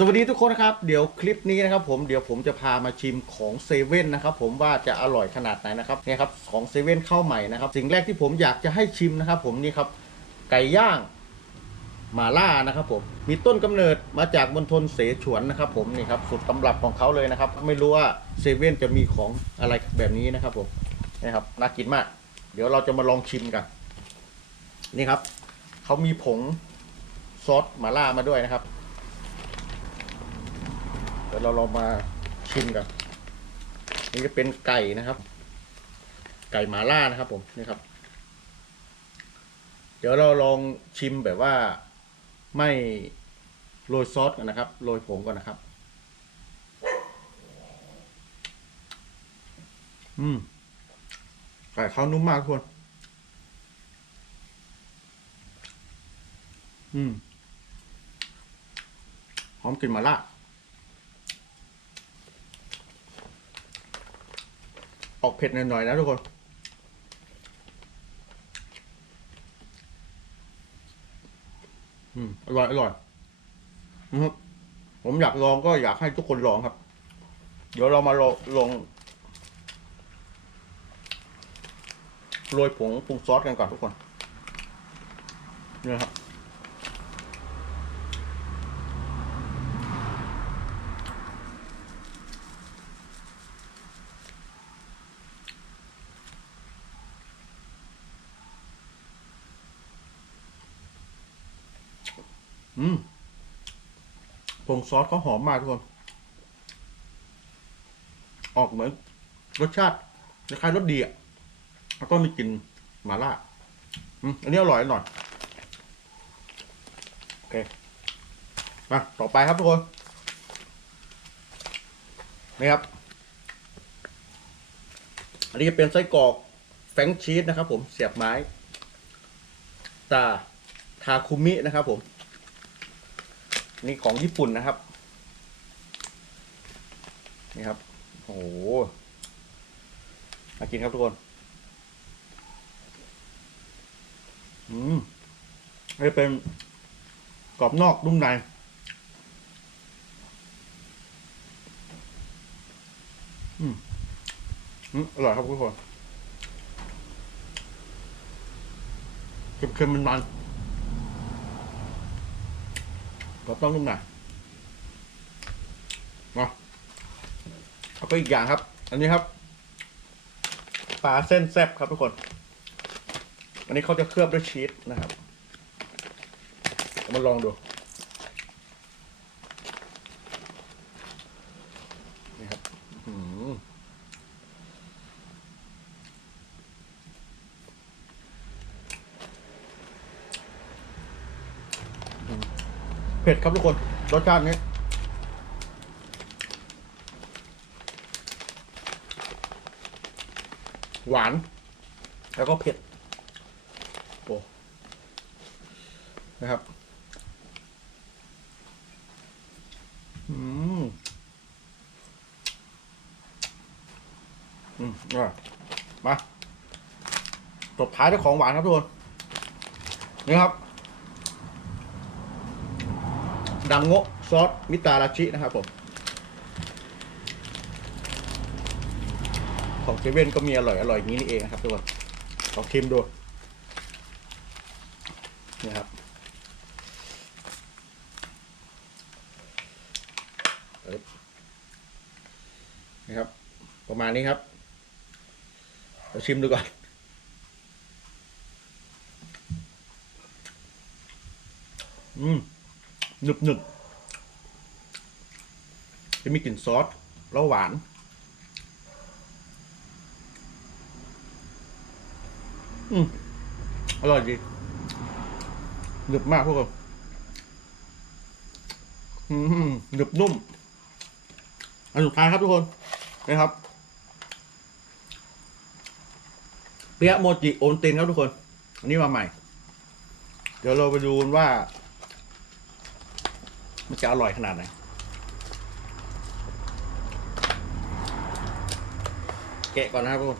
สวัสดีทุกคนนะครับ เดี๋ยวคลิปนี้นะครับผมเดี๋ยวผมจะพามาชิมของเซเว่นนะครับผมว่าจะอร่อยขนาดไหนนะครับเนี่ยครับของเซเว่นเข้าใหม่นะครับสิ่งแรกที่ผมอยากจะให้ชิมนะครับผมนี่ครับไก่ย่างหมาล่านะครับผมมีต้นกำเนิดมาจากมณฑลเสฉวนนะครับผมนี่ครับสุดตำรับของเขาเลยนะครับ ไม่รู้ว่าเซเว่นจะมีของอะไรแบบนี้นะครับผมนะครับน่ากินมาก เดี๋ยวเราจะมาลองชิมกัน นี่ครับเขามีผงซอสหมาล่ามาด้วยนะครับ เดี๋ยวเราลองมาชิมกันนี่จะเป็นไก่นะครับ ไก่หมาล่านะครับ ผมนี่ครับ เดี๋ยวเราลองชิมแบบว่าไม่โรยซอสกันนะครับโรยผงก่อนนะครับ อืมไก่เขานุ่มมากทุกคนอืม หอมกลิ่นหมาล่า ออกเผ็ดหน่อยๆนะทุกคนอืมอร่อยอร่อยนะครับผมอยากลองก็อยากให้ทุกคนลองครับ เดี๋ยวเรามาลองลองโรยผงปรุงซอสกันก่อนทุกคนนี่ครับ อืมผงซอสเขาหอมมากทุกคน ออกเหมือนรสชาติคล้ายรสดีอะ แล้วก็มีกลิ่นหม่าล่า อืมอันนี้อร่อยหน่อย โอเค มา ต่อไปครับทุกคน นี่ครับ อันนี้จะเป็นไส้กรอกแฟงชีสนะครับผม เสียบไม้ ตา ทาคุมินะครับผม นี่ของญี่ปุ่นนะครับ นี่ครับ โอ้โห มากินครับทุกคน อืมนี่เป็นกรอบนอกนุ่มในอืมอร่อยครับทุกคนเค็มๆมันมัน ๆก็ต้องนุ่มหน่อยเนาะแล้วก็อีกอย่างครับ อันนี้ครับปลาเส้นแซ่บครับทุกคน อันนี้เขาจะเคลือบด้วยชีสนะครับ มาลองดู นี่ครับอื้อหือเผ็ดครับทุกคน รสชาตินี้หวาน แล้วก็เผ็ดโอ้นะครับ อืม อืมอะมาตบท้ายด้วยของหวานครับทุกคน นี่ครับ ดังโงะซอสมิตาราชินะครับผม ของเซเว่นก็มีอร่อยอร่อยอย่างนี้นี่เองนะครับทุกคนลองชิมดูนี่ครับปึ๊บนี่ครับ ประมาณนี้ครับเดี๋ยวชิมดูก่อนอืม หนึบหนึบจะมีกลิ่นซอสแล้วหวาน อืมอร่อยดีหนึบมากพวกเราหนึบนุ่ม อันสุดท้ายครับทุกคนนะครับเปียะโมจิโอนเต็นครับทุกคน อันนี้มาใหม่ เดี๋ยวเราไปดูกันว่า มันจะอร่อยขนาดไหนแกะก่อนนะครับทุกคน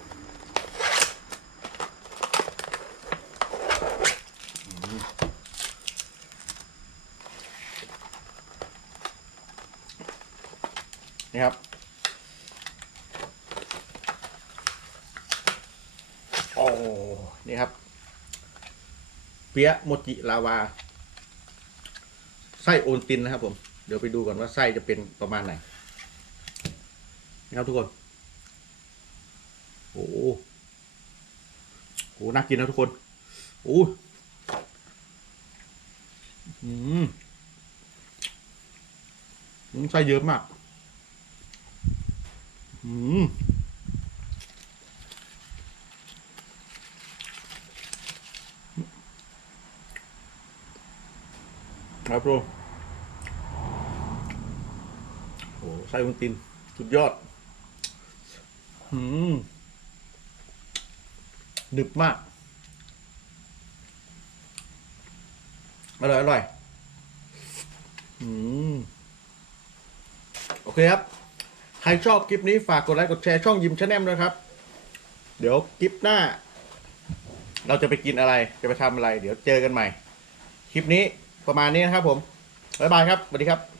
นี่ครับโอ้นี่ครับ เปียะโมจิลาวา ไส้โอนตินนะครับ ผม เดี๋ยวไปดูก่อนว่าไส้จะเป็นประมาณไหนนะครับทุกคน โอ้โหโหน่ากินนะทุกคน โอ้อืมอืมไส้เยอะมาก อืม ครับโรโอ้ไส้มันตินสุดยอดอืมดึบมาก อร่อย อร่อยอืมโอเคครับ ใครชอบคลิปนี้ฝากกดไลค์กดแชร์ช่องยิมชาแนลด้วยครับ เดี๋ยวคลิปหน้า เราจะไปกินอะไรจะไปทำอะไร เดี๋ยวเจอกันใหม่ คลิปนี้ ประมาณนี้นะครับผมบ๊ายบายครับสวัสดีครับ